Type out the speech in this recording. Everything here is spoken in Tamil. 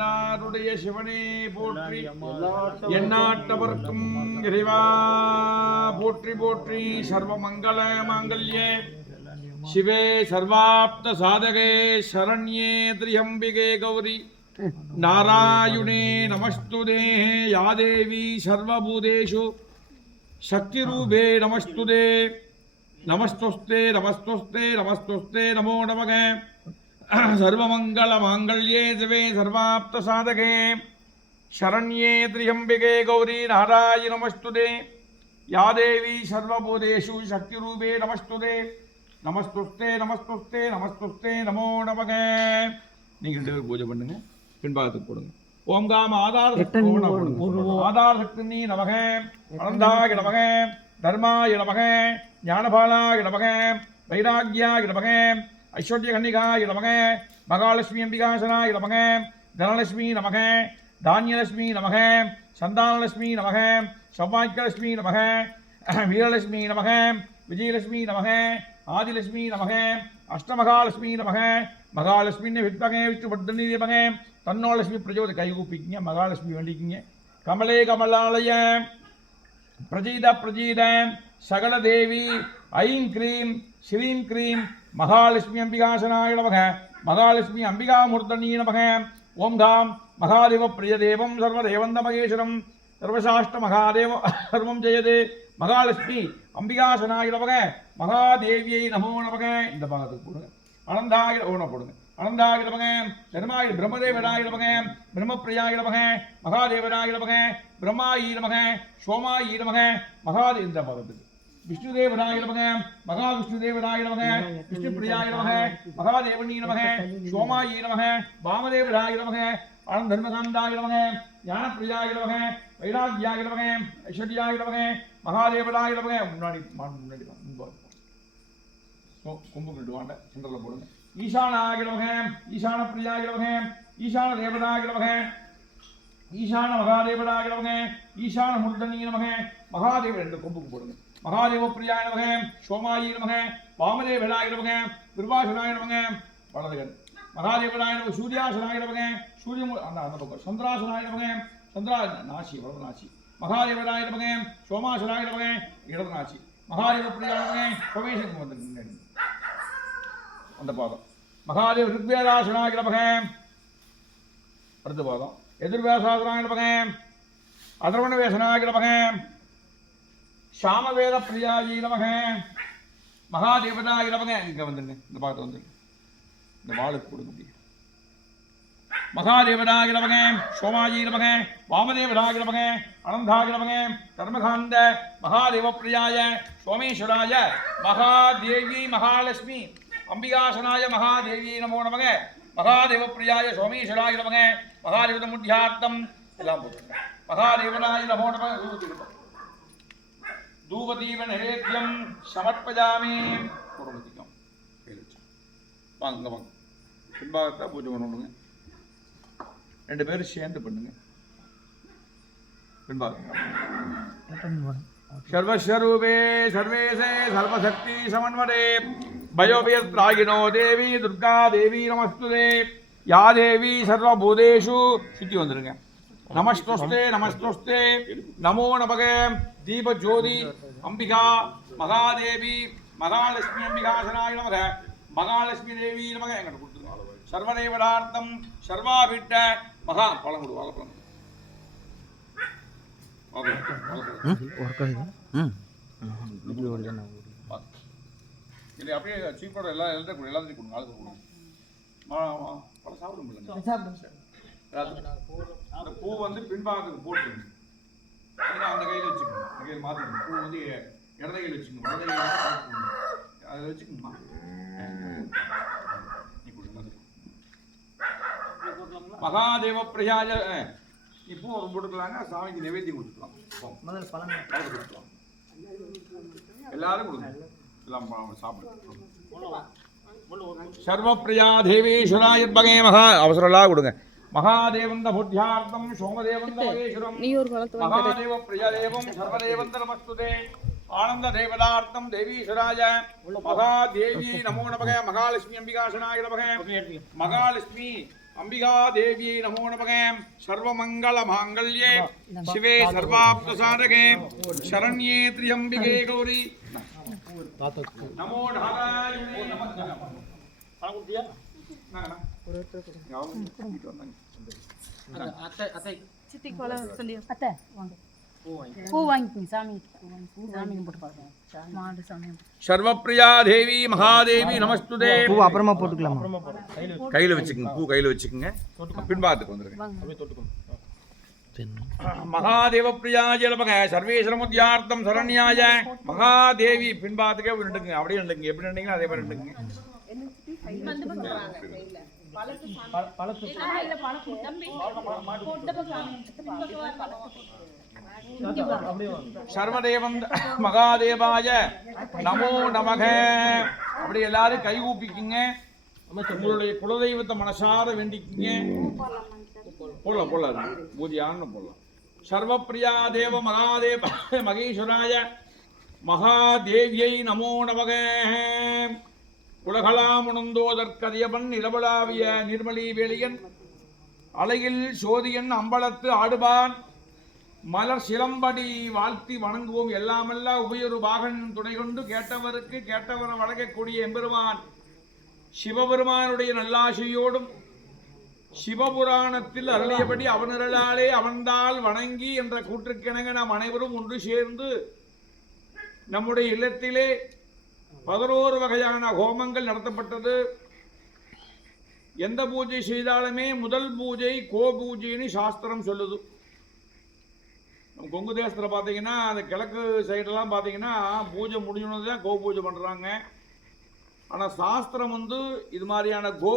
நாருடைய சிவனே போற்றி, எந்நாட்டவர்க்கும் இறைவா போற்றி போற்றி. சர்வ மங்கள மாங்கல்யே சிவே சர்வாப்த சாதகே சரண்யே திரியம்பிகே கௌரி நாராயணே நமஸ்துதே. யா தேவி சர்வபூதேஷு சக்திரூபே நமஸ்துதே. நமஸ்துஸ்தே நமஸ்துஸ்தே நமஸ்துஸ்தே நமோ நமக. சர்வமங்கள மாங்கல்யே சிவே சர்வாப்த சாதகே சரண்யே திரியம்பிகே கௌரி நாராயண நமஸ்துதே. யா தேவி சர்வபூதேஷு சக்திரூபே நமஸ்துதே. நமஸ்துஸ்தே நமஸ்துஸ்தே நமஸ்துஸ்தே நமோ நமக. நீங்கள் 2 பேர் பூஜை பண்ணுங்க, பின்பாகத்துக்கு போடுங்க. ஓம் காம் ஆதார சக்தி நமக, அனந்தாய நமக, தர்மாய நமக, ஞானபாலாய நமக, வைராக்கியாய நமக, ஐஸ்வர்ய கன்னிகாய நமக, மகாலட்சுமி அம்பிகாசனாய நமக, தனலட்சுமி நமக, தானியலட்சுமி நமக, சந்தானலட்சுமி நமக, சௌபாக்கியலட்சுமி நமக, வீரலட்சுமி நமக, விஜயலட்சுமி நமக, ஆதிலட்சுமி நமக, அஷ்டமகாலட்சுமி நமக. மகாலட்சுமி வித்மகே விஷ்ணுவர்தனி நமக. தன்னோலட்சுமி பிரஜோதி கைகூப்பிக்கிங்க, மகாலட்சுமி வேண்டிக்கிங்க. கமலே கமலாலய பிரஜீத பிரஜீத சகல தேவி ஐம் கிரீம் ஸ்ரீம் கிரீம் மகாலட்சுமி அம்பிகாசனாய நமக. மகாலட்சுமி அம்பிகாமூர்த்தனி நமக. ஓம் காம் மகாதேவ பிரியதேவம் சர்வதேவந்த மகேஸ்வரம் சர்வசாஷ்ட மகாதேவ சர்வம் ஜெயதே. மகாலட்சுமி அம்பிகாசனாய நமக. மகாதேவியை நமோ நமக. இந்த பாகத்துக்கு போடுங்க. அனந்தாய ஓன போடுங்க. அனந்தாய நமக, தர்மாய பிரம்மதேவராய நமக, பிரம்மப்பிரியாய நமக, மகாதேவராய நமக, பிரம்மாயி நமக, சோமாயி நமக, மகாதே. இந்த பாகத்துக்கு விஷ்ணுதேவராய நமக, மகாவிஷ்ணுதேவராய நமக, விஷ்ணுப்பிரியாய நமக, மகாதேவனி நமக, சோமாயி நமக, வாமதேவராய நமக, ஆனந்தர்மகாந்தாய நமக, ஞானப்பிரியாய நமக, வைராக்கியாய நமக, ஐஸ்வர்யாய நமக, மகாதேவராய நமக. முன்னாடி கும்பு கிட்டுவாண்ட சென்டரில் போடுங்க. ஈசானாய நமக, ஈசான பிரியாய நமக, ஈசான தேவதாய நமக, ஈசான மகாதேவராய நமக, ஈசான மூர்த்தனி நமக, மகாதேவ. 2 கொம்புக்கு போடுங்க. மகாதேவ பிரியாய நமக, சோமாயி நமக, வாமதேவராய நமக, விருபாசனாய நமக, வலதுகன் மகாதேவராய நமக, சூர்யாசனாய நமக, சூரிய அந்த பக்கம் சந்திராசனாய நமக, சந்திரா நாசி வலது நாசி, மகாதேவராய நமக, சோமாசனாய நமக, இடது நாசி, மகாதேவ பிரியாய நமக, சோமேசன் வந்து அந்த பாதம். மகாதேவ ருக்வேதாசனாய நமக, அடுத்த பாதம் எதிர்வேசாசனாய நமக, அதர்வண வேசனாய நமக, சாமவேத பிரியாயி நமக, மகாதேவதாய நமக. இங்க வந்துருங்க, இந்த பாகத்தை வந்துருங்க. இந்த வாளுக்கு கொடுக்க முடியும். மகாதேவதாய நமக, சோமாயி நமக, வாமதேவதாய நமக, அனந்தாய நமக, தர்மகாந்த மகாதேவ பிரியாய சோமேஸ்வராய மகாதேவி மகாலட்சுமி அம்பிகாசனாய மகாதேவி நமோ நமக. மகாதேவ பிரியாய சோமேஸ்வராய நமக. மகாதேவத முத்தியார்த்தம் எல்லாம் போட்டுருங்க. மகாதேவனாய நமோ நமக. தூபதீப நைவேத்தியம் சமர்ப்பயாமி. குடும்பத்திக்கும் வாங்க வாங்க. பின்பாகத்தை பூஜை பண்ணணுங்க. 2 பேரும் சேர்ந்து பண்ணுங்க. பின்பாகம் சர்வஸ்வரூபே சர்வேசே சர்வசக்தி சமன்வரே பயோபியத்ராகினோ தேவி துர்கா தேவி நமஸ்துதே. யா தேவி சர்வபூதேஷு சுத்தி வந்துருங்க. நமஸ்தோஸ்தே நமஸ்தோஸ்தே நமோ நமக. தீப ஜோதி அம்பிகா மகாதேவி மகாலட்சுமி அம்பிகாசனாய நமக. மகாலட்சுமி தேவி நமக. எங்கிட்ட கொடுத்துருங்க. சர்வதேவதார்த்தம் சர்வாபிட்ட மகா பழம் கொடு. வாழைப்பழம் அப்படியே சீப்போட எல்லாத்தையும் கொடுங்க. ஆளுக்கு கொடுங்க. பழம் சாப்பிட முடியல. அந்த பூ வந்து பின்பாகத்துக்கு போட்டுருங்க. அந்த கையில் வச்சுக்கணும். அந்த கையில் மாற்றிக்கணும். பூ வந்து இடது கையில் வச்சுக்கணும். வலது கையில் அதில் வச்சுக்கணுமா? மகாதேவ பிரியாய இப்போ ஒரு போட்டுக்கலாங்க. சாமிக்கு நைவேத்தியம் கொடுத்துக்கலாம். எல்லாரும் கொடுங்க. எல்லாம் சாப்பிடுங்க. சர்வப்பிரியா தேவேஸ்வராய பகே மகா அவசரலாம் கொடுங்க. மகாதேவந்த புத்தியார்த்தம் சோமதேவந்த மகேஸ்வரம் மகாதேவ பிரியதேவம் சர்வதேவந்த நமஸ்துதே. ஆனந்த தேவதார்த்தம் தேவீஸ்வராய மகாதேவி நமோ நமக. மகாலட்சுமி அம்பிகாசனாய நமக. மகாலட்சுமி अंबिका देवी नमो नमः सर्वमंगल मांगल्ये शिवे सर्वार्थसाधके शरण्ये त्र्यंबिके गौरी नमो नारायणे சித்தி கொலை சொல்லி அத்தை வாங்க பூ வாங்கிக்கோங்க சாமி சாமி போட்டு பார்க்கலாம் மாடு சாமி सर्वप्रिया देवी महादेवी नमस्तुते பூ அப்புறமா போட்டுக்கலாமா கையில வச்சுக்கங்க பூ கையில வச்சுக்கங்க பின்பாத்துக்கு வந்துருங்க महादेव प्रियाय नमः सर्वेश्वरमुद्यार्थम शरण्याय महादेवी பின்பாத்துக்கே நின்னுங்க அப்படியே நின்னுங்க எப்படி நின்னீங்க அதே மாதிரி நின்னுங்க சர்வதேவம் மகாதேவாய நமோ நமக அப்படி எல்லாரும் கை கூப்பிக்குங்க உங்களுடைய குலதெய்வத்தை மனசார வேண்டிக்குங்க போடலாம் பூஜையான்னு போடலாம் சர்வப்பிரியா தேவ மகாதேவ மகேஸ்வராய மகாதேவியை நமோ நமக உலகளாமுணந்தோதற்கதியவன் நிலவலாவிய நிர்மலி வேலியன் அலையில் சோதியன் அம்பலத்து ஆடுபான் மலர் சிலம்படி வாழ்த்தி வணங்குவோம் எல்லாமல்ல உபயொரு பாகன் துணை கொண்டு கேட்டவருக்கு கேட்டவரை வழங்கக்கூடிய எம்பெருமான் சிவபெருமானுடைய நல்லாசையோடும் சிவபுராணத்தில் அருளியபடி அவனருளாலே அவன்தால் வணங்கி என்ற கூற்றுக்கிணங்க நாம் அனைவரும் ஒன்று சேர்ந்து நம்முடைய இல்லத்திலே 11 வகையான ஹோமங்கள் நடத்தப்பட்டது. எந்த பூஜை செய்தாலுமே முதல் பூஜை கோ பூஜைன்னு சாஸ்திரம் சொல்லுது. கொங்கு தேசத்தில் பார்த்தீங்கன்னா அந்த கிழக்கு சைடெல்லாம் பார்த்தீங்கன்னா பூஜை முடிஞ்சோன்னு தான் கோ பூஜை பண்ணுறாங்க. ஆனால் சாஸ்திரம் இது மாதிரியான கோ